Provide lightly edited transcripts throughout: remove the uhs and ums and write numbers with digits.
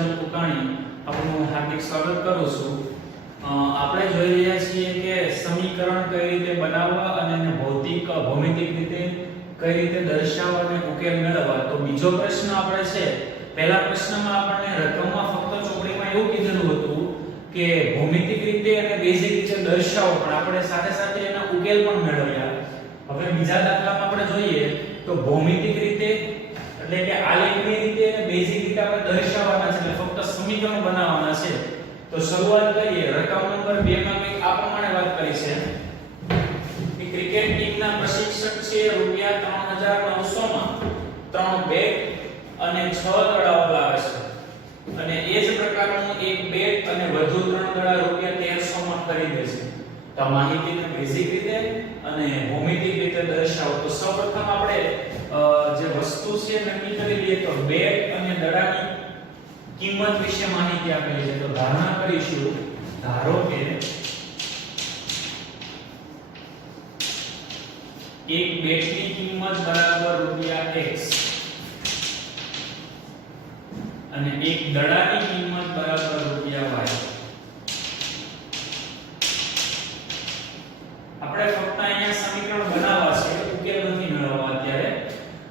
સુજલ કુકાણી આપનું હાર્દિક સ્વાગત કરું છું। આપણે જોઈ રહ્યા છીએ કે સમીકરણ કઈ રીતે બનાવવા અને એને ભૌમિતિક રીતે કઈ રીતે દર્શાવવા અને ઉકેલ મેળવવા। તો બીજો પ્રશ્ન આપણે છે, પહેલા પ્રશ્નમાં આપણને રકમમાં ફક્ત ચોપડીમાં એવું કીધેલું હતું કે ભૌમિતિક રીતે અને બેઝિક રીતે દર્શાવો, પણ આપણે સાથે સાથે એના ઉકેલ પણ મેળવ્યા। હવે બીજા દાખલામાં આપણે જોઈએ તો ભૌમિતિક રીતે એટલે કે આલેખની રીતે અને બેઝિક રીતે આપણે દર્શાવવાના છે, એટલે ફક્ત સમીકરણ બનાવવાના છે। તો શરૂઆત કરીએ। રકમ નંબર 2 માં કંઈક આ પ્રમાણે વાત કરી છે કે ક્રિકેટ ટીમના પ્રશિક્ષક છે ₹3900 માં 3 બેટ અને 6 દડાઓ લાવે છે, અને એ જ પ્રકારનું એક બેટ અને વધુ 3 દડા ₹1300 માં ખરીદે છે। તો આ માહિતીને બેઝિક રીતે અને ભૌમિતિક રીતે દર્શાવો। તો સૌપ્રથમ આપણે જે વસ્તુ છે નક્કી કરી લઈએ। તો બેટ અને દડાની કિંમત વિશે માહિતી આપેલી છે। તો ધારણા કરીશું, ધારો કે એક બેટની કિંમત બરાબર ₹x અને એક દડાની કિંમત બરાબર ₹y। આપણે ફક્ત અહીંયા સમીકરણ બનાવવા છે, ઉકેલ નથી મેળવવા અત્યારે।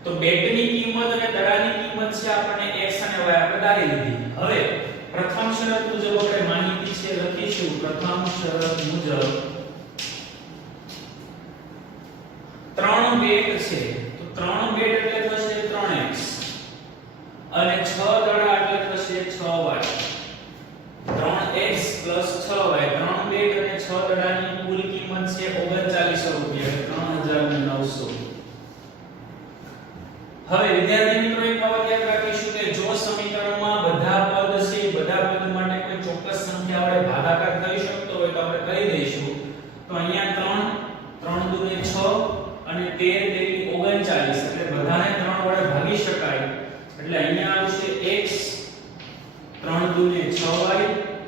તો બેટની કિંમત અને દડાની કિંમત છે આપણને x અને y આપણે ધારી લીધી। હવે પ્રથમ શરત મુજબ આપણે માહિતી છે લખીશું। પ્રથમ શરત મુજબ 3 બેટ છે, તો 3 બેટ એટલે થશે 3x અને 6 દડા એટલે થશે 6y। 3x 6y, 3 બેટ અને 6 દડાની કુલ કિંમત છે ₹3900। હવે વિદ્યાર્થી મિત્રો એક બાબત યાદ રાખીશું કે જો સમીકરણમાં બધા પદ છે, બધા પદ માટે કોઈ ચોક્કસ સંખ્યા વડે ભાગાકાર કરી શકતો હોય તો આપણે કરી દઈશું। તો અહીંયા 3 દુને 6 અને 13 તેરી 39, એટલે બધાને 3 વડે ભાગી શકાય। એટલે અહીંયા આવશે x 3 દુને 6y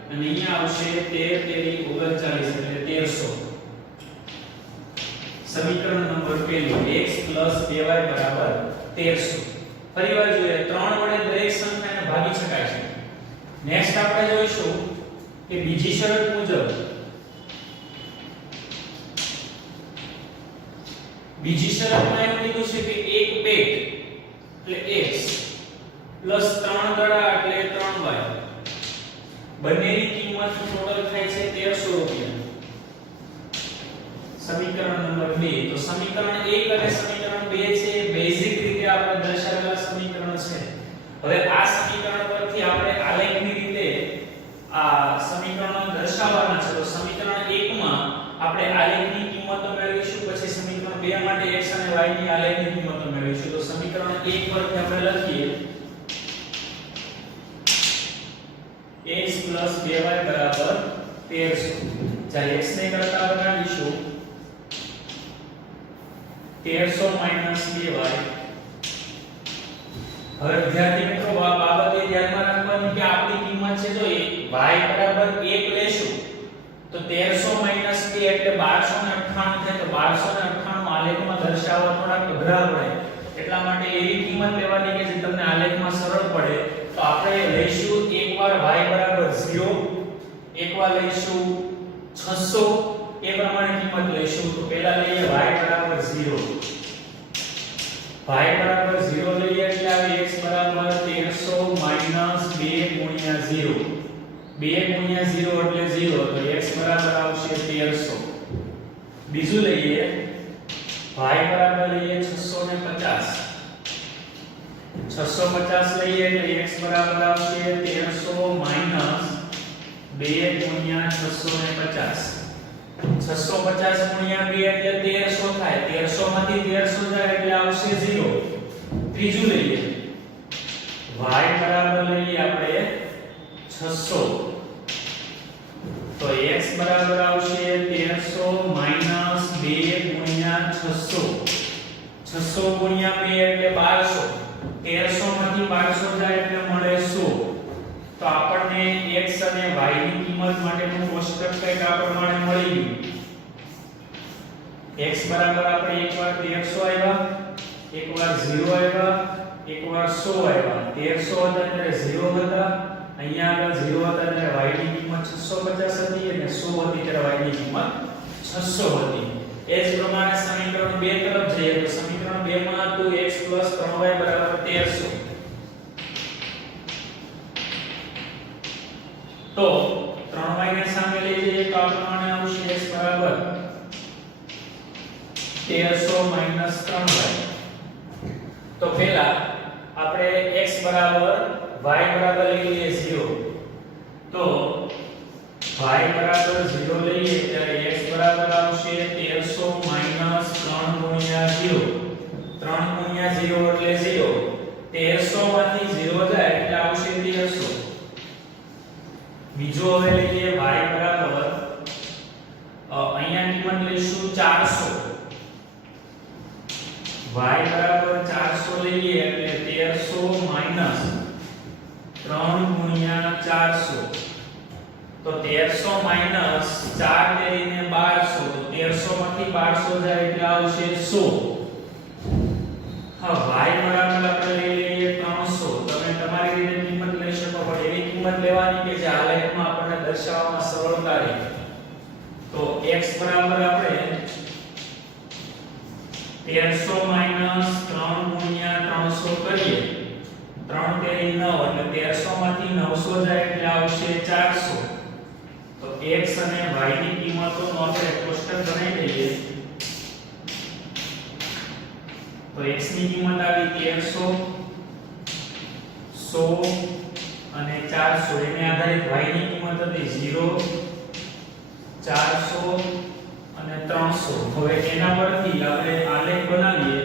અને અહીંયા આવશે 13 તેરી 39, એટલે 1300। સમીકરણ નંબર 1 x 2y બરાબર 1300। ફરીવાર જોઈએ, 3 વડે દરેક સંખ્યાને ભાગી શકાય છે। નેક્સ્ટ આપણે જોઈશું કે બીજી શરત મુજબ, બીજી શરતમાં એવું કીધું છે કે એક બેટ એટલે x પ્લસ 3 દડા એટલે 3y, બંનેની કિંમત ટોટલ થાય છે ₹1300। સમીકરણ નંબર 2। તો સમીકરણ 1 અને સમીકરણ 2 છે બેઝિક રીતે આપણે દર્શાવેલા સમીકરણ છે। હવે આ સમીકરણ પરથી આપણે આલેખની રીતે આ સમીકરણો દર્શાવવાના છે। તો સમીકરણ 1 માં આપણે આલેખની કિંમતો મેળવીશું, પછી સમીકરણ 2 માટે x અને y ની આલેખની કિંમતો મેળવીશું। તો સમીકરણ 1 પરથી આપણે લખીએ x 2y બરાબર 1300। જ્યારે x ને કરતા બનાવીશું 1300 - 2y। હવે વિદ્યાર્થી મિત્રો આ બાબતે ધ્યાનમાં રાખવાની કે આપણી કિંમત છે જો y બરાબર 1 લેશું તો 1300 - 2 એટલે 1298 થાય। તો 1298 આલેખમાં દર્શાવવા થોડાક અઘરા પડે, એટલા માટે એવી કિંમત લેવાની કે જે તમને આલેખમાં સરળ પડે। તો આપણે લઈશું એકવાર y બરાબર 0, એકવાર લઈશું 600, એ પ્રમાણે કિંમત લઈશું। તો પહેલા લઈએ y બરાબર 0, y બરાબર 0 લઈએ એટલે આવે x બરાબર 1300 - 2 * 0, 2 * 0 એટલે 0, તો x બરાબર આવશે 1300। બીજું લઈએ y બરાબર લઈએ 650, 650 લઈએ એટલે x બરાબર આવશે 1300 - 2 * 650, 650 * 2 એટલે 1300 થાય, 1300 માંથી 1300 જાય એટલે આવશે 0। ત્રીજું લઈએ y બરાબર લઈએ આપણે 600, તો x બરાબર આવશે 1300 - 2 * 600, 600 * 2 એટલે 1200, 1300 માંથી 1200 જાય એટલે મળે 100। તો આપણને x અને y ની કિંમત માટેનું કોષ્ટક કંઈક આ પ્રમાણે મળી ગયું। x બરાબર આપણે એકવાર 1300 આવ્યા, એકવાર 0 આવ્યા, એકવાર 100 આવ્યા। 1300 હતા ત્યારે 0 હતા અહીંયા આગળ 0 હતા ત્યારે y ની કિંમત 650 હતી અને 100 હતી ત્યારે y ની કિંમત 600 હતી. એ જ પ્રમાણે સમીકરણ 2 તરફ જઈએ તો સમીકરણ 2 માં હતું x 3y 1300. તો 3y ને સામે લઈ જઈએ તો આ પ્રમાણે આવશે x 1300 3y. તો પહેલા આપણે x બરાબર y બરાબર લઈ લઈએ 0. તો y બરાબર 0 લઈએ ત્યારે x બરાબર આવશે 1300 3 ગુણ્યા 0. 3 ગુણ્યા 0 એટલે 0. 1300 માંથી 0 જાય એટલે આવશે 1300. બીજો હવે લઈએ y બરાબર અહીંયા કિંમત લઈશું 400. y બરાબર 400 લઈએ એટલે 1300 3 ગુણ્યા 400. તો 1300 માઈનસ 4 તેરીને 1200. તો 1300 માંથી 1200 જાય એટલે આવશે 100. હા y બરાબર આપણે લઈ લઈએ 300. તમે તમારી રીતે કિંમત લઈ શકો પણ એવી કિંમત લેવાની કે જે આલેખમાં આપણને દર્શાવવામાં સરળતા રહે. તો x બરાબર આપણે 1300 માઈનસ 3 ગુણ્યા 300 કરીએ. 3 તેરી 9 એટલે 1300 માંથી 900 જાય એટલે આવશે 400. તો x અને y ની કિંમતોનો આપણે કોષ્ટક બનાવી દઈએ. તો x ની કિંમત આવી 1300 100 અને 400. એને આધારિત y ની કિંમત હતી 0 400 અને 300. હવે એના પરથી આપણે આલેખ બનાવીએ.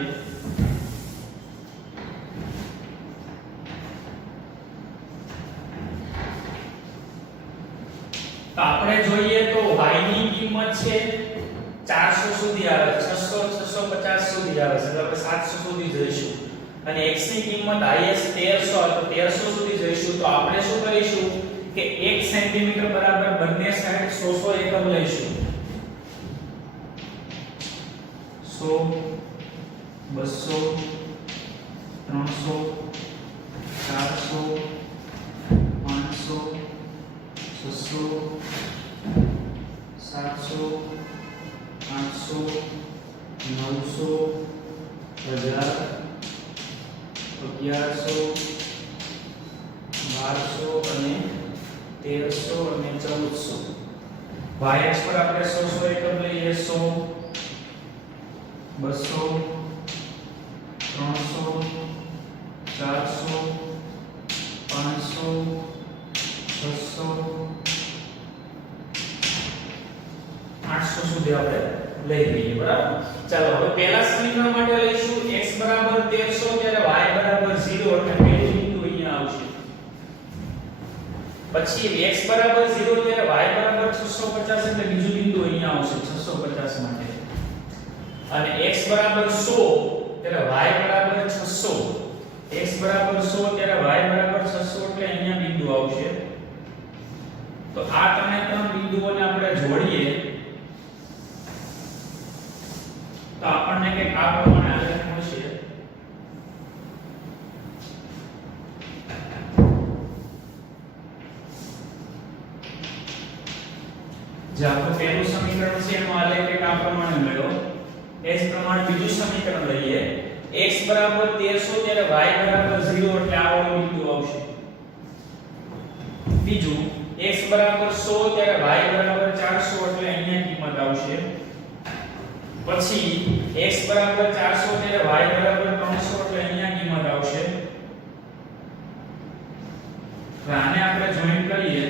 તો આપણે જોઈએ તો y ની કિંમત છે 400 સુધી આવે, 600 650 સુધી આવે છે, એટલે આપણે 700 સુધી જઈશું. અને x ની કિંમત હાઈએસ્ટ 1300 તો 1300 સુધી જઈશું. તો આપણે શું કરીશું કે 1 સેન્ટીમીટર બરાબર બંને સાઈડ 100 એકમ લઈશું. 100 200 300 400 500 600 700 800 900 1000 1100 1200 અને 1300 અને 1400. y અક્ષ પર આપણે 100 એકમ લઈએ. 100 200 300 400 500 600 800 સુધી આપણે લઈ લઈએ. બરાબર. ચાલો હવે પહેલા સમીકરણ માટે લઈશું x બરાબર 1300 ત્યારે y બરાબર 0 એટલે પહેલું બિંદુ અહીંયા આવશે. પછી x બરાબર 0 ત્યારે y બરાબર 650 એટલે બીજું બિંદુ અહીંયા આવશે 650 માટે. અને x બરાબર 100 ત્યારે y બરાબર 600. x બરાબર 100 ત્યારે y બરાબર 600 એટલે અહીંયા બિંદુ આવશે. તો આ ત્રણ બિંદુઓને આપણે જોડીએ તો આપણને કંઈક આ પ્રમાણે આલેખ મળશે. જે આપણું પહેલું સમીકરણ છે એનો આલેખ કંઈક આ પ્રમાણે મળ્યો. એ જ પ્રમાણે બીજું સમીકરણ લઈએ. x બરાબર 1300 ત્યારે y બરાબર 0 એટલે આ વાળું બિંદુ આવશે. બીજું x બરાબર 100 ત્યારે y બરાબર 400 એટલે અહીંયા કિંમત આવશે. પછી x બરાબર 400 ત્યારે y બરાબર 300 એટલે અહીંયા કિંમત આવશે. તો આને આપણે જોઈન કરીએ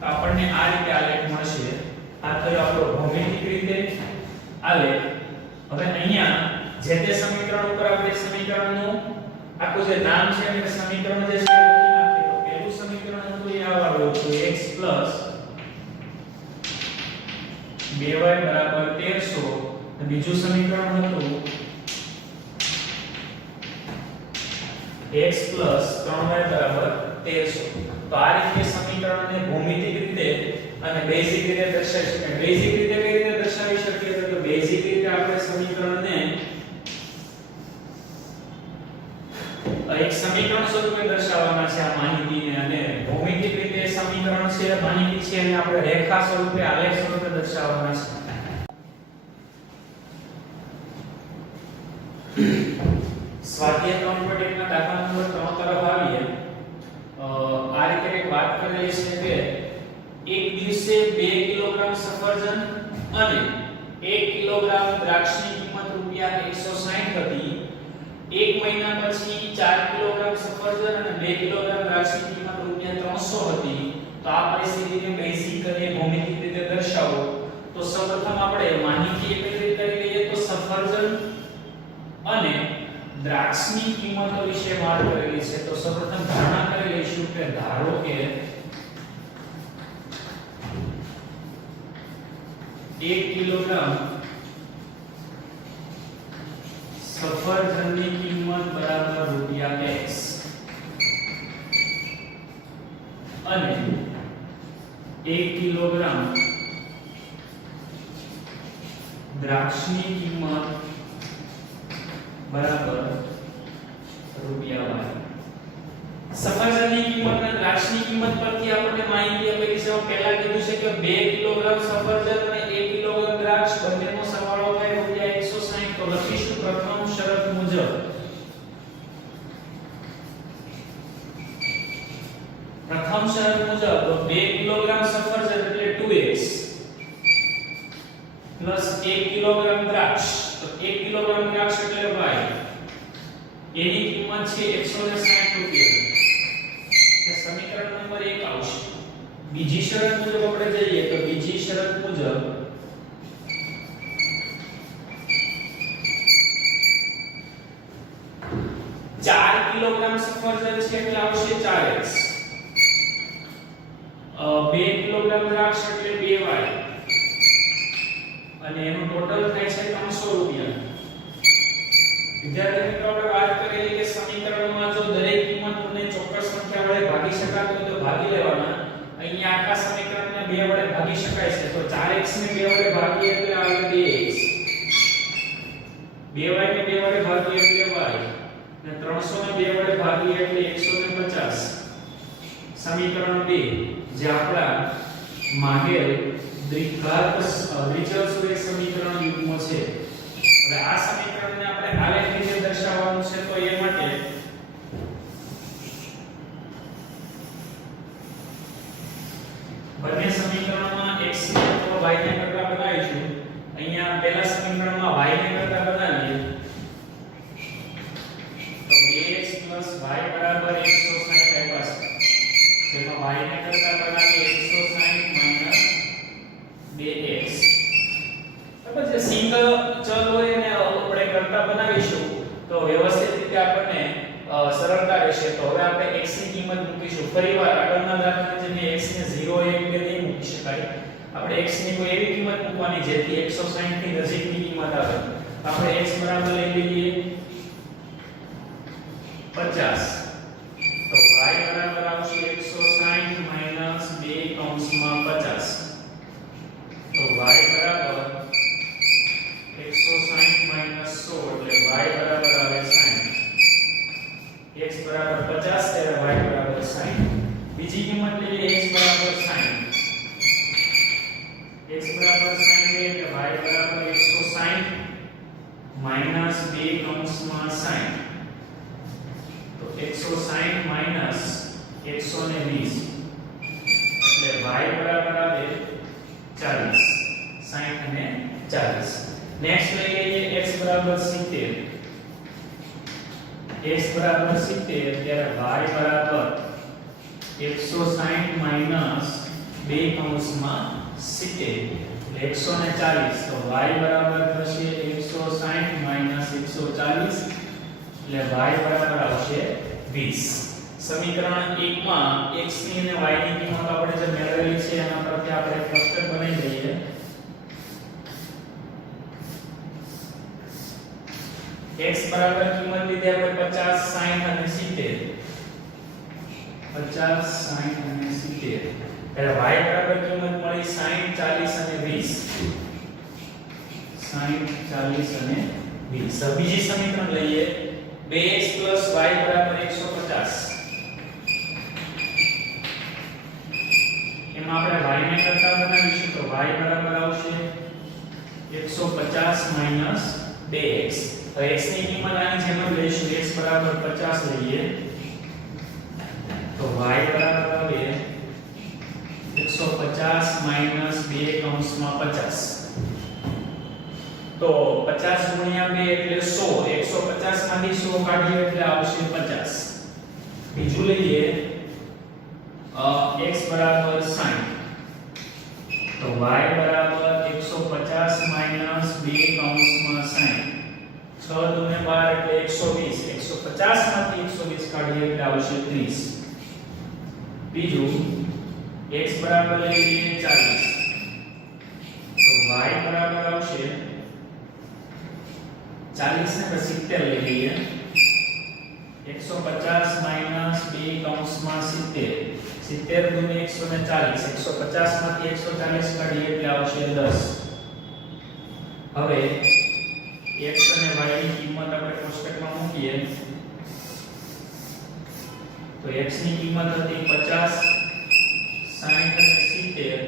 તો આપણને આ રીતે આલેખ મળશે. આ થયો આપણો ભૌમિતિક રીતે આલેખ. હવે અહીંયા જે તે સમીકરણ ઉપર આપણે સમીકરણનું આખું જે નામ છે એટલે સમીકરણ જે છે લખી નાખીએ. તો પહેલું સમીકરણ હતું એ આ વાળું હતું x 2y બરાબર 1300. અને બીજું સમીકરણ હતું x 3y બરાબર 1300. તો આ રીતે સમીકરણને ભૌમિતિક રીતે અને બેઝિક રીતે દર્શાવી શકાય. બેઝિક રીતે કઈ રીતે દર્શાવી શકીએ તો બેઝિક રીતે આપણે સમીકરણને એક સમીકરણ સ્વરૂપે દર્શાવવાના છે આ માહિતીને, અને ભૌમિતિક રીતે સમીકરણ છે માહિતી છે અને આપણે રેખા સ્વરૂપે આલેખ સ્વરૂપે દર્શાવવાના છે. સ્વાધ્યાય 3.1 ના દાખલા નંબર 3 તરફ આવીએ. આ રીતે એક વાત કરેલી છે કે એક દિવસે 2 કિલોગ્રામ સફરજન અને 1 કિલોગ્રામ દ્રાક્ષની કિંમત રૂપિયા 160 હતી. એક મહિના પછી 4 કિલોગ્રામ સફરજન અને 2 કિલોગ્રામ દ્રાક્ષની કિંમત રૂપિયા 300 હતી. તો આ પરિસ્થિતિને બેઝિકલી ભૌમિતિક રીતે દર્શાવો. તો સૌપ્રથમ આપણે માહિતી એકત્રિત કરી લઈએ. તો સફરજન અને દ્રાક્ષની કિંમતો વિશે વાત કરેલી છે. તો સૌપ્રથમ ધારણા કરી લઈશું કે ધારો કે 1 કિલોગ્રામ સફરજનની કિંમત બરાબર રૂપિયા x અને 1 કિલોગ્રામ દ્રાક્ષની કિંમત બરાબર રૂપિયા y. સફરજનની કિંમત અને દ્રાક્ષની કિંમત પરથી આપણને માહિતી આપેલી છે. પહેલા કીધું છે કે 2 કિલોગ્રામ સફરજન અને 1 કિલોગ્રામ દ્રાક્ષ બંનેનો સરવાળો થાય રૂપિયા 160. તો લખીશું પ્રથમ શરત મુજબ. પ્રથમ શરત મુજબ 2 કિલોગ્રામ સફરજન એટલે 2x પ્લસ 1 કિલોગ્રામ દ્રાક્ષ, તો 1 કિલોગ્રામ દ્રાક્ષ એટલે y, એની કિંમત છે 160 રૂપિયા. એટલે સમીકરણ નંબર 1 આવશે. બીજી શરત મુજબ આપણે જઈએ તો બીજી શરત મુજબ 4 કિલોગ્રામ સફરજન છે એટલે આવશે 4x, 2 કિલોગ્રામ દ્રાક્ષ એટલે 2y અને એનું ટોટલ થાય છે 300 રૂપિયા. વિદ્યાર્થી મિત્રો આપણે વાત કરેલી કે સમીકરણમાં જો દરેક કિંમતને ચોક્કસ સંખ્યા વડે ભાગી શકાતું હોય તો ભાગી લેવાના. અહીંયા આખા સમીકરણને 2 વડે ભાગી શકાય છે. તો 4x ને 2 વડે ભાગીએ એટલે આવે 2x, 2y ને 2 વડે ભાગીએ એટલે y, અને 300 ને 2 વડે ભાગીએ એટલે 150. સમીકરણ 2 જે આપણા માંગેલ દ્વિચલ સુરેખ સમીકરણ યુગ્મ છે. હવે આ સમીકરણને આપણે આલેખ રીતે દર્શાવવાનું છે. તો એ માટે બંને સમીકરણમાં x ને અથવા y ને કરતા બનાવીશું. અહીંયા પહેલા સમીકરણમાં y ને કરતા બનાવીએ તો 2x y બરાબર 160 આપ્યા છે. જેમાં y ને કરતા બનાવીએ 160 2x. બરાબર છે. સિંગલ ચલ હોય ને આપણે કરતા બનાવીશું તો વ્યવસ્થિત રીતે આપણને સરળતા રહેશે. તો હવે આપણે x ની કિંમત મૂકીશું. ફરીવાર આગળના દાખલાની જેમ x ને 0 1 2 નહીં મૂકી શકાય. આપણે x ની કોઈ એવી કિંમત મૂકવાની જેથી 160 ની નજીકની કિંમત આવે. આપણે x બરાબર લઈ લઈએ 50. તો y બરાબર આવશે 160 માઈનસ 2 કૌંસમાં 50. તો y બરાબર 160 માઈનસ 100 એટલે y બરાબર આવે 60. x બરાબર 50 ત્યારે y બરાબર 60. બીજી કિંમત લઈએ x બરાબર 60. x બરાબર 60 એટલે y બરાબર 160 માઈનસ 2 કૌંસમાં 60. તો 160 માઈનસ 120 એટલે y બરાબર આવે 40. 60 અને 40. નેક્સ્ટ લઈ લઈએ x બરાબર 70. x બરાબર 70 ત્યારે y બરાબર 160 માઈનસ 2 કૌંસમાં 70 એટલે 140. તો y બરાબર થશે 160 માઈનસ 140 એટલે y બરાબર આવશે 20. સમીકરણ 1 માં x ની અને y ની કિંમત આપણે જે મેળવેલી છે એના પરથી આપણે કોષ્ટક બનાવી દઈએ. x બરાબર કિંમત લીધી આપણે 50 60 અને 70. 50 60 અને 70 એટલે y બરાબર કિંમત મળી 60 40 અને 20. 60 40 અને 20. બીજી સમીકરણ લઈએ 2x y બરાબર 150. એમાં આપણે y ને કરતા બનાવીશું તો y બરાબર આવશે 150 2x. તો x ની કિંમત આની જેમ જ લઈશું, x બરાબર 50 લઈએ તો y બરાબર આવે 150 2 કૌંસમાં 50. તો 50 ગુણ્યા 2 એટલે 100. 150 માંથી 100 કાઢીએ એટલે આવશે 50. બીજું લઈએ x બરાબર 60 તો y બરાબર 150 2 કૌંસમાં 60. 6 દુને 12 એટલે 120. 150 માંથી 120 કાઢીએ એટલે આવશે 30. બીજું x બરાબર લઈએ 40 તો y બરાબર આવશે 40 ને 70 લઈ લઈએ 150 2 કૌંસમાં 70. 70 દુને 140. 150 માંથી 140 કાઢીએ એટલે આવશે 10. હવે x અને y ની કિંમત આપણે કોષ્ટકમાં મૂકીએ તો x ની કિંમત હતી 50 60 અને 70.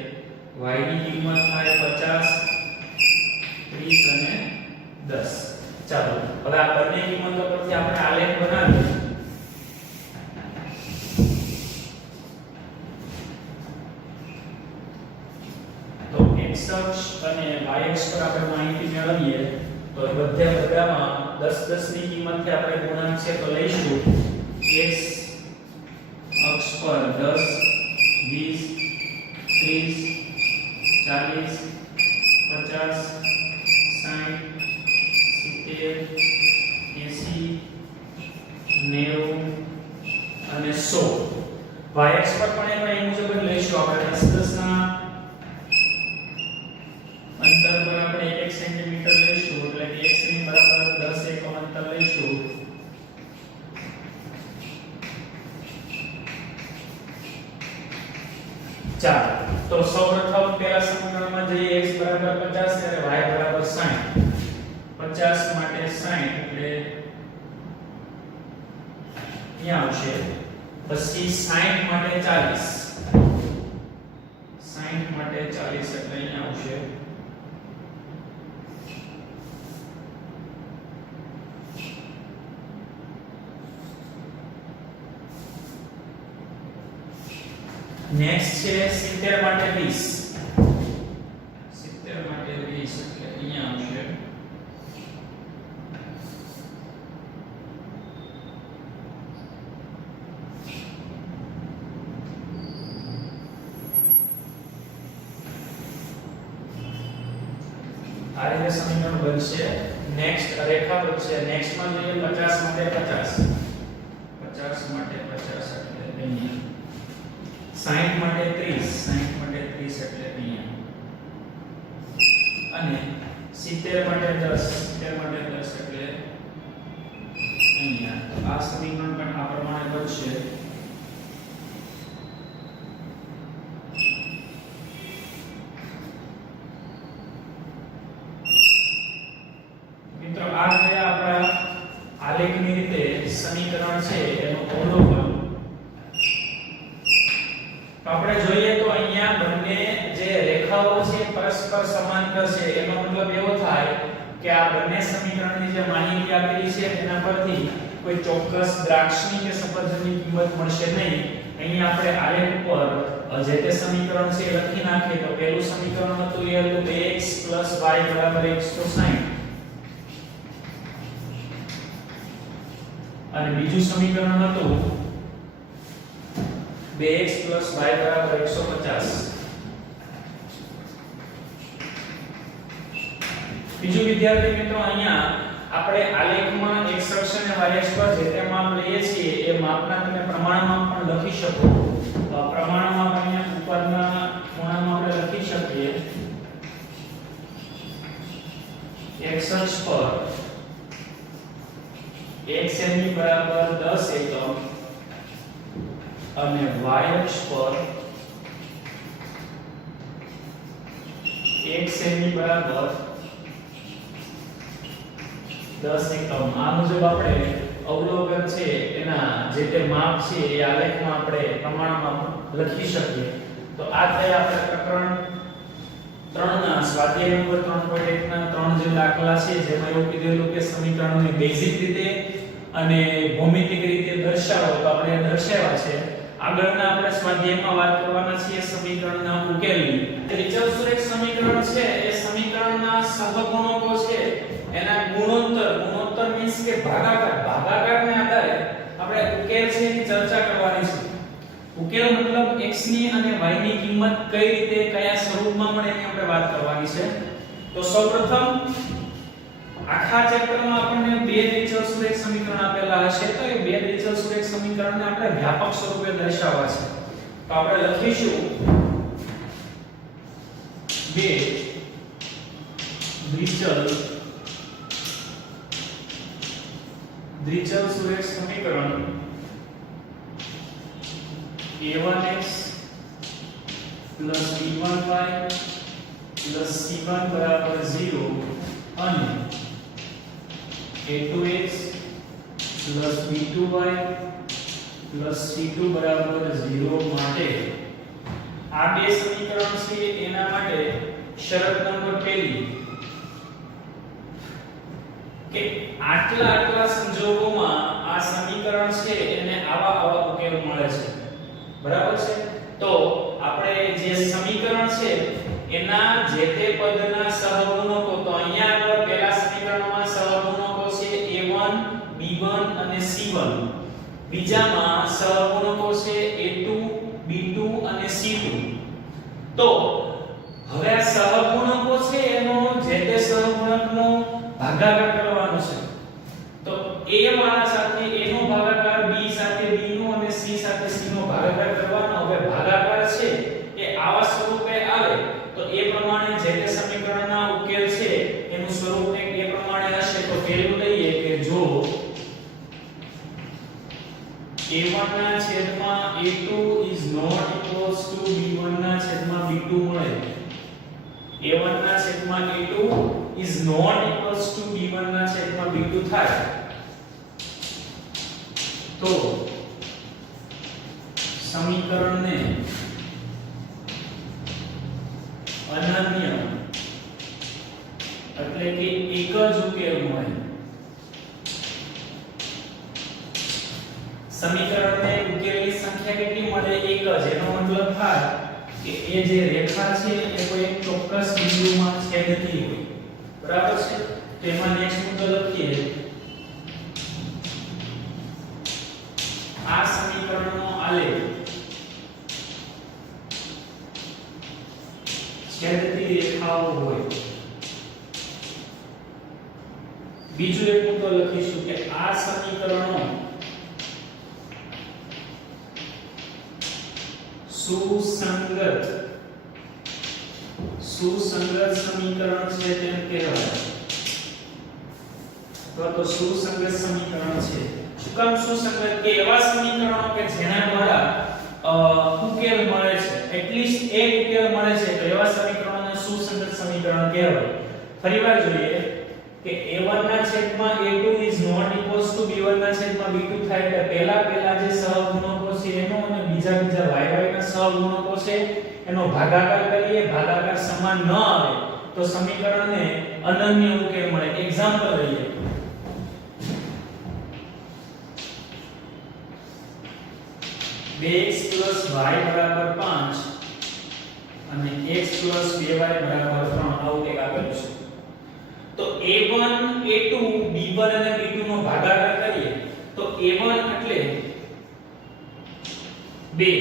y ની કિંમત થાય 50 30 અને 10. ચાલો હવે આ બંને કિંમતો પરથી આપણે આલેખ બનાવીએ. તો x અક્ષ અને y અક્ષ પર આપણે માહિતી મેળવીએ તો બધામાં 10 10 ની કિંમતથી આપણે ગુણાંક છે તો લઈશું x અક્ષ પર 10 20 30 40 50 60 70 80 90 અને 100. y અક્ષ પર પણ એ મુજબ જ લઈશું આપણે 10 10 ના અંતર પર આપણે 1 સેન્ટીમીટર લઈશું એટલે કે x ની બરાબર 10 એકમ અંતર લઈશું. ચાલો તો સૌપ્રથમ પહેલા સમીકરણમાં જઈએ x બરાબર 50 ત્યારે y બરાબર 60. 50 માટે 60 એટલે અહીંયા આવશે. પછી 60 માટે 40. 60 માટે 40 એટલે અહીંયા આવશે. નેક્સ્ટ છે 70 માટે 20. 70 માટે 20 એટલે અહીંયા આવશે. આ રીતે સમીકરણ બનશે. નેક્સ્ટ રેખા બનશે. નેક્સ્ટ માં જોઈએ 50 માટે 50. 50 માટે 50 એટલે અહીંયા. 60 માટે 30. 60 માટે 30 એટલે અહીંયા. અને 70 માટે 10. 70 માટે 10 એટલે અહીંયા. આ સમીકરણ પણ આ પ્રમાણે બનશે. મિત્રો આ થયા આપણા આલેખની રીતે સમીકરણ છે એનું અવલોકન. તો આપણે જોઈએ તો અહીંયા બંને જે રેખાઓ છે પરસ્પર સમાંતર છે. એનો મતલબ એવો થાય કે આ બંને સમીકરણની જે માહિતી આપેલી છે તેના પરથી કોઈ ચોક્કસ દ્રાક્ષની કે સફરજનની કિંમત મળશે નહીં. અહીંયા આપણે આલેખ ઉપર જે તે સમીકરણ છે એ લખી નાખીએ તો પહેલું સમીકરણ હતું એ હતું 2x y 160. અને બીજું સમીકરણ હતું 2x y 150. બીજું વિદ્યાર્થી મિત્રો અહીંયા આપણે આલેખમાં x અક્ષ અને y અક્ષ પર જે તે માપ લઈએ છીએ એ માપના તમે પ્રમાણમાં પણ લખી શકો. પ્રમાણમાં અહીંયા ઉપરના ખૂણામાં આપણે લખી શકીએ x અક્ષ પર x ની બરાબર 10 એકમ અને y અક્ષ પર x ની બરાબર 10 એકમ. આ મુજબ આપણે અવલોકન છે એના જે તે માપ છે એ આલેખમાં આપણે પ્રમાણમાં લખી શકીએ. તો આ થઈ આપણે પ્રકરણ 3 ના સ્વાધ્યાય નંબર 3.1 ના 3 જે દાખલા છે જેમાં એવું કીધેલું કે સમીકરણોને બેઝિક રીતે અને ભૌમિતિક રીતે દર્શાવો તો આપણે દર્શાવ્યા છે. આગળના આપણે સ્વાધ્યાયમાં વાત કરવાના છીએ સમીકરણના ઉકેલની. વિચલ સુરેખ સમીકરણ છે એ સમીકરણના સહગુણકો છે એના ગુણોત્તર મીન્સ કે ભાગાકારને આધારે આપણે ઉકેલ છે એની ચર્ચા કરવાની છે. ઉકેલ મતલબ x ની અને y ની કિંમત કઈ રીતે કયા સ્વરૂપમાં મળે એની આપણે વાત કરવાની છે. તો સૌપ્રથમ આખા ચેપ્ટરમાં આપણને બે દ્વિચલ સુરેખ સમીકરણ આપેલા હશે તો એ બે દ્વિચલ સુરેખ સમીકરણને આપણે વ્યાપક સ્વરૂપે દર્શાવવા છે. તો આપણે લખીશું બે દ્વિચલ સુરેખ સમીકરણ a1x b1y c1 0 અને a2x b2y c2 0 માટે આ બે સમીકરણ છે એના માટે શરત નંબર પહેલી કે આટલા સંજોગોમાં આ સમીકરણ છે એને આવા ઉકેલ મળે છે. બરાબર છે. તો આપણે જે સમીકરણ છે એના જે તે પદના સહગુણકો તો અહીંયા આગળ પહેલા સમીકરણમાં સહગુણકો છે a1 b1 અને c1. બીજામાં સહગુણકો છે a2 b2 અને c2. તો હવે આ સહગુણકો છે એનો જે તે સહગુણકનો ભાગાકાર કરવાનો છે. તો a વાળા સાથે a નો ભાગાકાર b સાથે b નો અને c સાથે c નો ભાગાકાર કરવાનો. હવે ભાગાકાર છે એ આવા સ્વરૂપે આવે તો એ પ્રમાણે જે તે સમીકરણના ઉકેલ છે એનું સ્વરૂપ એ પ્રમાણે હશે. તો પહેલું લઈએ કે જો a1 ના છેદમાં a2 is not equals to b1 ના છેદમાં b2 મળે. a1 ના છેદમાં a2 is not equals to b1 ના છેદમાં b2 થાય તો સમીકરણને અનન્ય એટલે કે એક જ ઉકેલ મળે. સમીકરણને ઉકેલની સંખ્યા કેટલી મળે? એક જ. એનો મતલબ થાય કે એ જે રેખા છે એ કોઈ એક ચોક્કસ બિંદુમાં છેદતી હોય. બરાબર છે. તેમાં નેક્સ્ટ મુદ્દો લખીએ આ સમીકરણનો આલેખ છેદતી રેખાઓ હોય. બીજું એક મુદ્દો લખીશું કે આ સમીકરણો સુસંગત સમીકરણ છે તેમ કહેવાય. તો સુસંગત સમીકરણ છે. શું કામ સુસંગત? કે એવા સમીકરણો કે જેના દ્વારા ઉકેલ મળે છે, એટલીસ્ટ એક ઉકેલ મળે છે તો એવા સમીકરણોને સુસંગત સમીકરણ કહેવાય. ફરીવાર જોઈએ કે a1 ના છેદમાં a2 is not equals to b1 ના છેદમાં b2 થાય એટલે પહેલા જે સહગુણકો છે એનો અને બીજા y ના સહગુણકો છે એનો ભાગાકાર કરીએ. ભાગાકાર સમાન ન આવે તો સમીકરણને અનન્ય ઉકેલ મળે. એક્ઝામ્પલ લઈએ. x y 5 અને x 2y 3 આવું એક આપેલું છે. તો a1 a2 b1 અને b2 નો ભાગાકાર કરીએ તો a1 એટલે 2,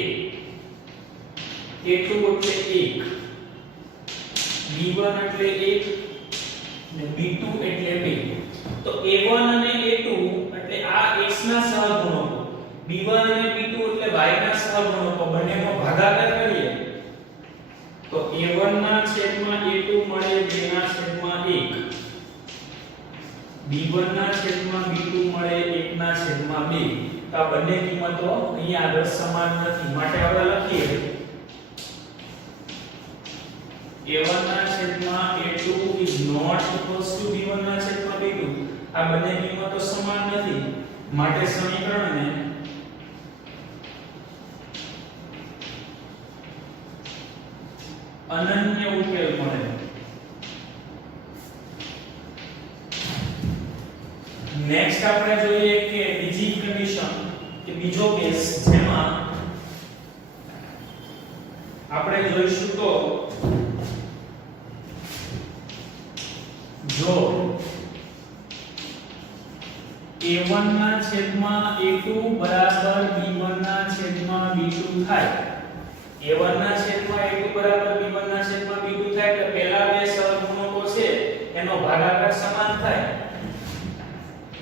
a2 એટલે 1, b1 એટલે 1 અને b2 એટલે 2. તો a1 અને a2 એટલે આ x ના સહગુણકો, b1 અને b2 એટલે y ના સહગુણકો બંનેનો ભાગાકાર કરીએ તો a1 ના છેદમાં a2 મળે 2 ના છેદમાં 1, b1 ના છેદમાં b2 મળે 1 ના છેદમાં 2. તો આ બંને કિંમતો અહીંયા આગળ સમાન નથી માટે આપણે લખીએ a1 ના છેદમાં a2 is not equals to b1 ના છેદમાં b2. આ બંને કિંમતો સમાન નથી માટે સમીકરણને અનન્ય ઉકેલ મળે. નેક્સ્ટ આપણે જોઈએ કે બીજી કન્ડિશન કે બીજો કેસ જેમાં આપણે જોઈશું તો જો a1 ના છેદમાં a2 બરાબર b1 ના છેદમાં b2 થાય. a1 ના છેદમાં a2 બરાબર b1 ના છેદમાં b2 થાય એટલે પહેલા બે સહગુણકો છે એનો ભાગાકાર સમાન થાય.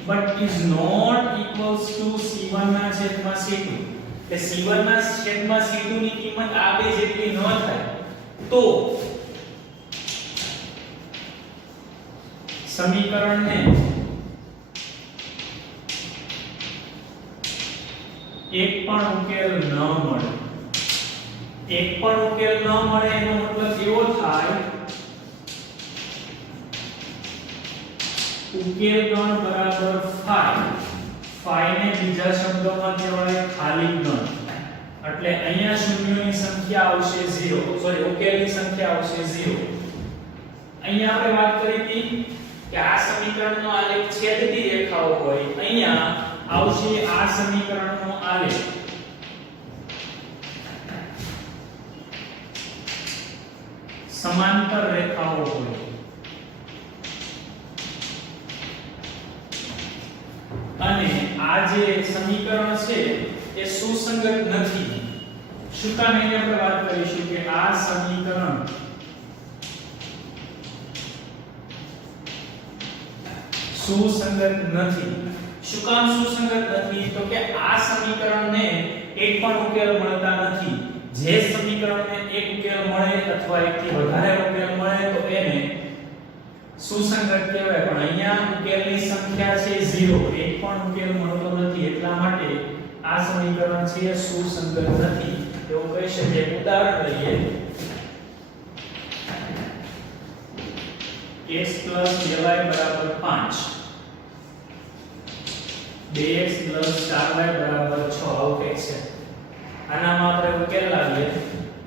but is not equals to c1 ના છેદમાં c2. એટલે c1 ના છેદમાં c2 ની કિંમત આ બે જેટલી ન થાય તો સમીકરણને એક પણ ઉકેલ ન મળે. એક પણ ઉકેલ ન મળે એનો મતલબ એવો થાય ઉકેલ ગણ બરાબર phi ને બીજા શબ્દોમાં કહેવાય ખાલી ગણ. એટલે અહીંયા શૂન્યોની સંખ્યા આવશે 0, સોરી ઉકેલની સંખ્યા આવશે 0. અહીંયા આપણે વાત કરી હતી કે આ સમીકરણનો આલેખ છેદતી રેખાઓ હોય, અહીંયા આવશે આ સમીકરણનો આલેખ સમાંતર રેખાઓ હોય. અને આ જે સમીકરણ છે એ સુસંગત નથી. શું કામ એની આપણે વાત કરીશું કે આ સમીકરણ સુસંગત નથી. શું કામ સુસંગત નથી? તો કે આ સમીકરણને એક પણ ઉકેલ મળતા નથી. જે સમીકરણને એક ઉકેલ મળે અથવા એકથી વધારે ઉકેલ મળે તો એને સુસંગત કહેવાય. પણ અહીંયા ઉકેલની સંખ્યા છે 0, એક પણ ઉકેલ મળતો નથી. એટલા માટે આ સમીકરણ છે સુસંગત નથી એવું કહી શકીએ. ઉદાહરણ લઈએ x + 2y = 5, 2x + 4y = 6 આવું કંઈક છે. આનામાં આપણે ઉકેલ લાવીએ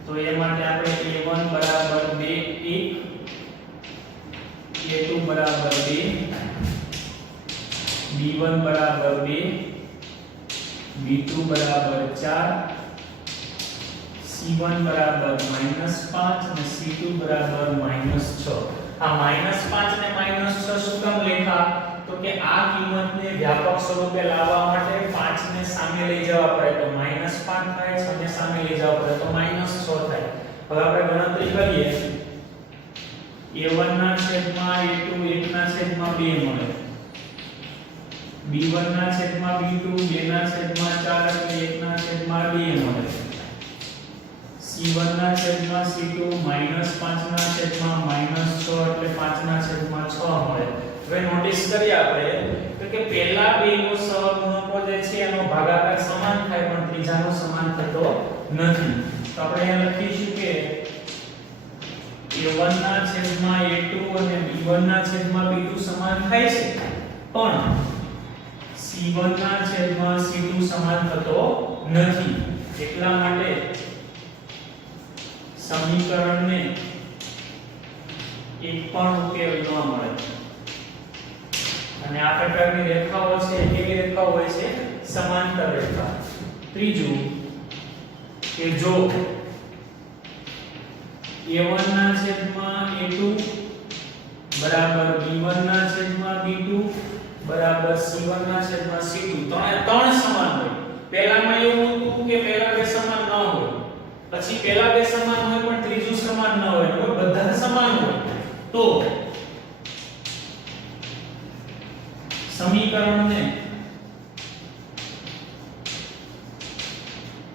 તો એ માટે આપણે a1 = 2 1, a2 = 2, b1 = 2, b2 = 4, c1 = -5 અને c2 = -6. આ -5 ને -6 શું કામ લખ્યા? તો કે આ કિંમતને વ્યાપક સ્વરૂપે લાવવા માટે 5 ને સામે લઈ જવા પડે તો -5 થાય, 6 ને સામે લઈ જવા પડે તો -6 થાય. હવે આપણે ગણતરી કરીએ a1 ના છેદમાં a2 1 ના છેદમાં 2 મળે, b1 ના છેદમાં b2 2 ના છેદમાં 4 એટલે 1 ના છેદમાં 2 મળે, c1 ના છેદમાં c2 -5 ના છેદમાં -6 એટલે 5 ના છેદમાં 6 મળે. હવે નોટિસ કરીએ આપણે તો કે પહેલા બેનો સહગુણકો જે છે એનો ભાગાકાર સમાન થાય પણ ત્રીજાનો સમાન થતો નથી. તો આપણે અહીં લખીશું કે a1 ના છેદમાં a2 અને b1 ના છેદમાં b2 સમાન થાય છે પણ c1 ના છેદમાં c2 સમાન થતો નથી. એટલા માટે સમીકરણને એક પણ ઉકેલ ન મળે. અને આ પ્રકારની રેખાઓ છે કેવી રેખાઓ હોય છે? સમાંતર રેખા. ત્રીજું કે જો a1 ના છેદમાં a2 બરાબર b1 ના છેદમાં b2 બરાબર c1 ના છેદમાં c2 ત્રણ સમાન હોય. પહેલામાં એવું હતું કે પહેલા બે સમાન ન હોય, પછી પહેલા બે સમાન હોય પણ ત્રીજું સમાન ન હોય, હવે બધા સમાન હોય તો સમીકરણને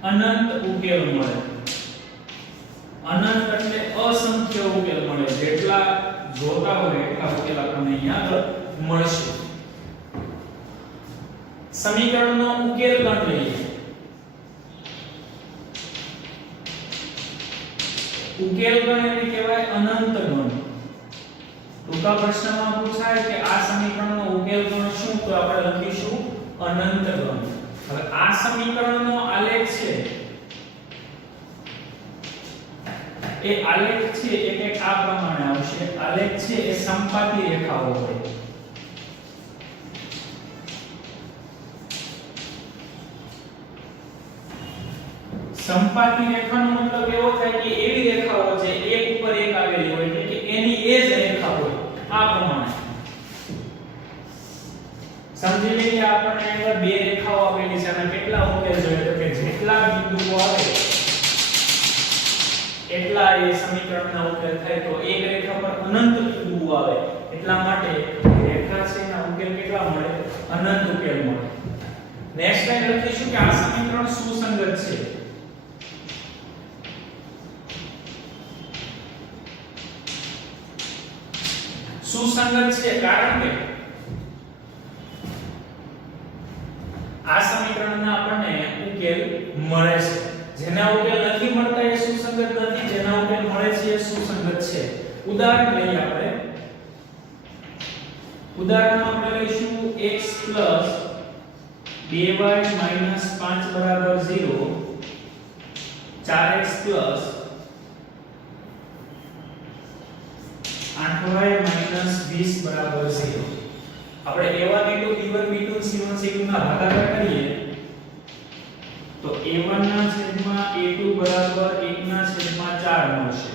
અનંત ઉકેલ મળે. અનંત એટલે અસંખ્ય ઉકેલ મળે. જેટલા જોતા હોય એટલા ઉકેલ આપણને અહીંયા મળશે. સમીકરણનો ઉકેલ ગણ લઈએ. ઉકેલ ગણ એટલે કહેવાય અનંત ગણ. ટૂંકા પ્રશ્નમાં પૂછાય કે આ સમીકરણનો ઉકેલ ગણ શું? તો આપણે લખીશું અનંત ગણ. હવે આ સમીકરણનો આલેખ છે એ આલેખ છે એ કંઈક આ પ્રમાણે આવશે. આલેખ છે એ સમપાતી રેખાઓ હોય. સમપાતી રેખાનો મતલબ એવો થાય કે એવી રેખાઓ છે એક ઉપર એક આવેલી હોય એટલે કે એની એ જ રેખા હોય આ પ્રમાણે. સમજી લઈએ આપણને અહીંયા બે રેખાઓ આપેલી છે અને કેટલા ઉકેલ જોઈએ તો કે જેટલા બિંદુઓ આવે એટલા એ સમીકરણના ઉકેલ થાય. તો એક રેખા પર અનંત બિંદુઓ આવે એટલા માટે રેખા છે એના ઉકેલ કેટલા મળે? અનંત ઉકેલ મળે. નેક્સ્ટ લાઈન લખીશું કે આ સમીકરણ સુસંગત છે. સુસંગત છે કારણ કે આ સમીકરણના આપણને ઉકેલ મળે છે. જેના ઉકેલ નથી મળતા એ સુસંગત નથી, જેના ઉકેલ મળે છે એ સુસંગત છે. ઉદાહરણ લઈએ આપણે. ઉદાહરણમાં આપણે લઈશું x 2y 5 બરાબર 0, 4x 8y 20 બરાબર 0. આપણે a1 a2 b1 b2 c1 c2 ના ભાગાકાર કરીએ તો a1 ના છેદમાં a2 બરાબર 1 ના છેદમાં 4 મળશે.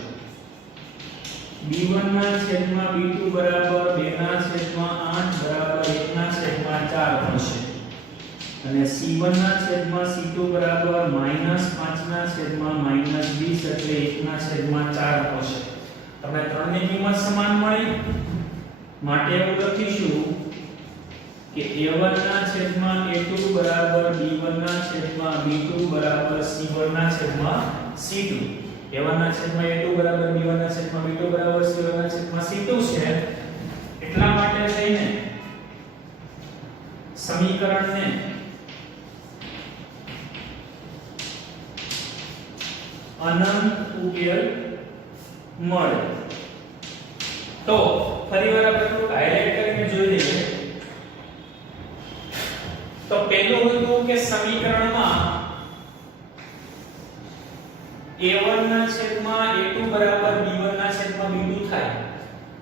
b1 ના છેદમાં b2 બરાબર 2 ના છેદમાં 8 બરાબર 1 ના છેદમાં 4 મળશે. અને c1 ના છેદમાં c2 બરાબર -5 ના છેદમાં -20 એટલે 1 ના છેદમાં 4 મળશે. તમને ત્રણની કિંમત સમાન મળી માટે એવું લખીશું કે a1 ના છેદમાં a2 બરાબર b1 ના છેદમાં b2 બરાબર c1 ના છેદમાં c2. a1 ના છેદમાં a2 બરાબર b1 ના છેદમાં b2 બરાબર c1 ના છેદમાં c2 છે. એટલા માટે થઈને સમીકરણને અનંત ઉકેલ મળે. તો ફરીવાર આપણે થોડું હાઇલાઇટ કરીને જોઈ લઈએ. તો પહેલું હતું કે સમીકરણમાં a1 ના છેદમાં a2 બરાબર b1 ના છેદમાં b2 થાય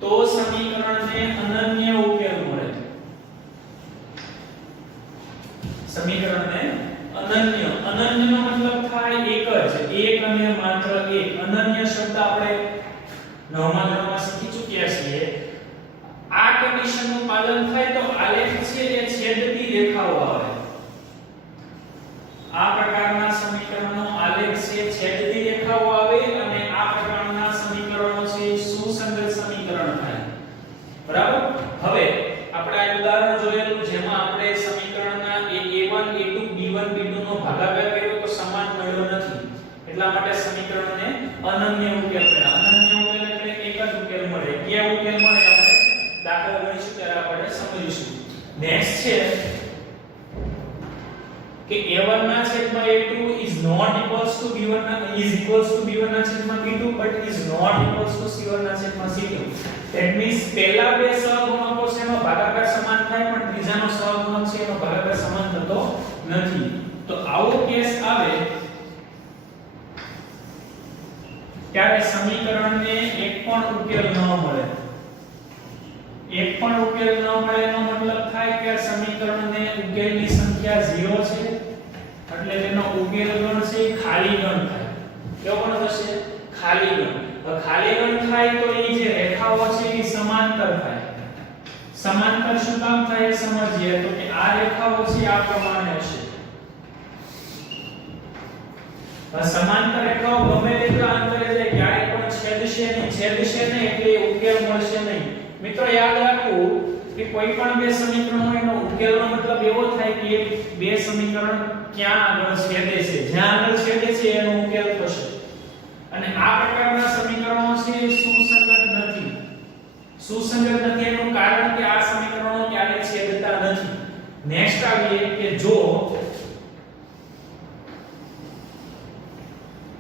તો સમીકરણને અનન્ય ઉકેલ મળે. સમીકરણને અનન્યનો મતલબ થાય એક જ, એક અને માત્ર એક. અનન્ય શબ્દ આપણે નવમા ધોરણમાં શીખી ચૂક્યા છીએ. આ કન્ડિશનનું પાલન થાય તો આલેખ છે એ છેદતી રેખાઓ આવે. આ પ્રકારના સમીકરણનો આલેખ છે છેદતી રેખાઓ આવે અને આ પ્રકારના સમીકરણો છે સુસંગત સમીકરણ થાય. બરાબર. હવે આપણે આ ઉદાહરણ જોયેલું જેમાં આપણે સમીકરણના a1 a2 b1 b2 નો ભાગાકાર કર્યો તો સમાન મળ્યો નથી. એટલા માટે સમીકરણને અનન્ય ઉકેલ મળ્યા. અનન્ય ઉકેલ એટલે એક જ ઉકેલ મળે. કયા ઉકેલ મળે આપણે દાખલા ગણીશું ત્યારે આપણે સમજીશું. નેક્સ્ટ છે કે a1 ના છેદમાં a2 is not equals to b1 ના is equals to b1 ના છેદમાં b2 but is not equals to c1 ના છેદમાં c2. that means પહેલા બે સહગુણકો છે એનો ભાગાકાર સમાન થાય પણ ત્રીજાનો સહગુણક છે એનો ભાગાકાર સમાન થતો નથી. તો આવો કેસ આવે ત્યારે સમીકરણને એક પણ ઉકેલ ન મળે. એક પણ ઉકેલ ન મળે એનો મતલબ થાય કે સમીકરણને ઉકેલની સંખ્યા 0 છે એટલે તેનો ઉકેલ ગણ છે ખાલી ગણ થાય. કેવો ગણ થશે? ખાલી ગણ. હવે ખાલી ગણ થાય તો એ જે રેખાઓ છે એ સમાંતર થાય. સમાંતર શું કામ થાય એ સમજીએ તો કે આ રેખાઓ છે આ પ્રમાણે હશે. સમાંતર રેખાઓ ગમે તેટલા અંતરે જાય ક્યારેય પણ છેદશે નહીં એટલે ઉકેલ મળશે નહીં. મિત્રો યાદ રાખવું કે કોઈ પણ બે સમીકરણ હોય એનો ઉકેલનો મતલબ એવો થાય કે એ બે સમીકરણ ક્યાં આગળ છેદે છે. જ્યાં આગળ છેદે છે એનો ઉકેલ થશે. અને આ પ્રકારના સમીકરણો છે સુસંગત નથી. સુસંગત નથી એનું કારણ કે આ સમીકરણો ક્યારેય છેદતા નથી. નેક્સ્ટ આવીએ કે જો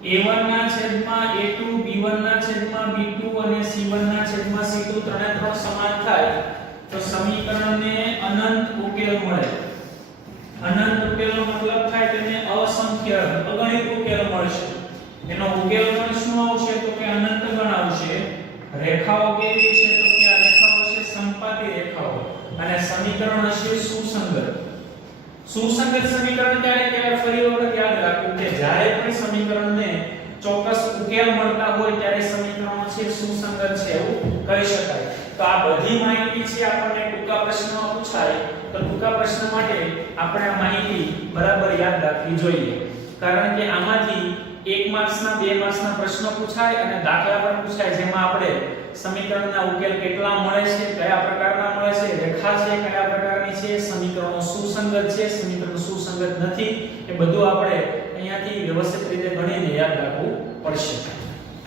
a1 ના છેદમાં a2 b1 ના છેદમાં b2 અને c1 ના છેદમાં c2 ત્રણે ત્રણ સમાન થાય તો સમીકરણને અનંત ઉકેલ મળે. અનંત ઉકેલનો મતલબ થાય તેને અસંખ્ય અગણિત ઉકેલ મળશે. એનો ઉકેલ પણ શું આવશે તો કે અનંત ગણ આવશે. રેખાઓ કેવી છે તો કે આ રેખાઓ છે સંપાતી રેખાઓ અને સમીકરણ હશે સુસંગત. સુસંગત સમીકરણ ક્યારે કહેવાય? ફરી વખત યાદ રાખવું કે જ્યારે પણ સમીકરણને ચોક્કસ ઉકેલ મળતા હોય ત્યારે સમીકરણો છે સુસંગત છે એવું કહી શકાય. તો આ બધી માહિતી છે આપણને ટૂંકા પ્રશ્નમાં પૂછાય તો ટૂંકા પ્રશ્ન માટે આપણે આ માહિતી બરાબર યાદ રાખવી જોઈએ. કારણ કે આમાંથી 1 માર્ક્સના 2 માર્ક્સના પ્રશ્નો પૂછાય અને દાખલા પણ પૂછાય જેમાં આપણે સમીકરણના ઉકેલ કેટલા મળે છે, કયા પ્રકારના મળે છે, રેખા છે કયા પ્રકારની છે, સમીકરણો સુસંગત છે, સમીકરણો સુસંગત નથી, એ બધું આપણે અહીંયાથી વ્યવસ્થિત રીતે ગણીને યાદ રાખવું પડશે.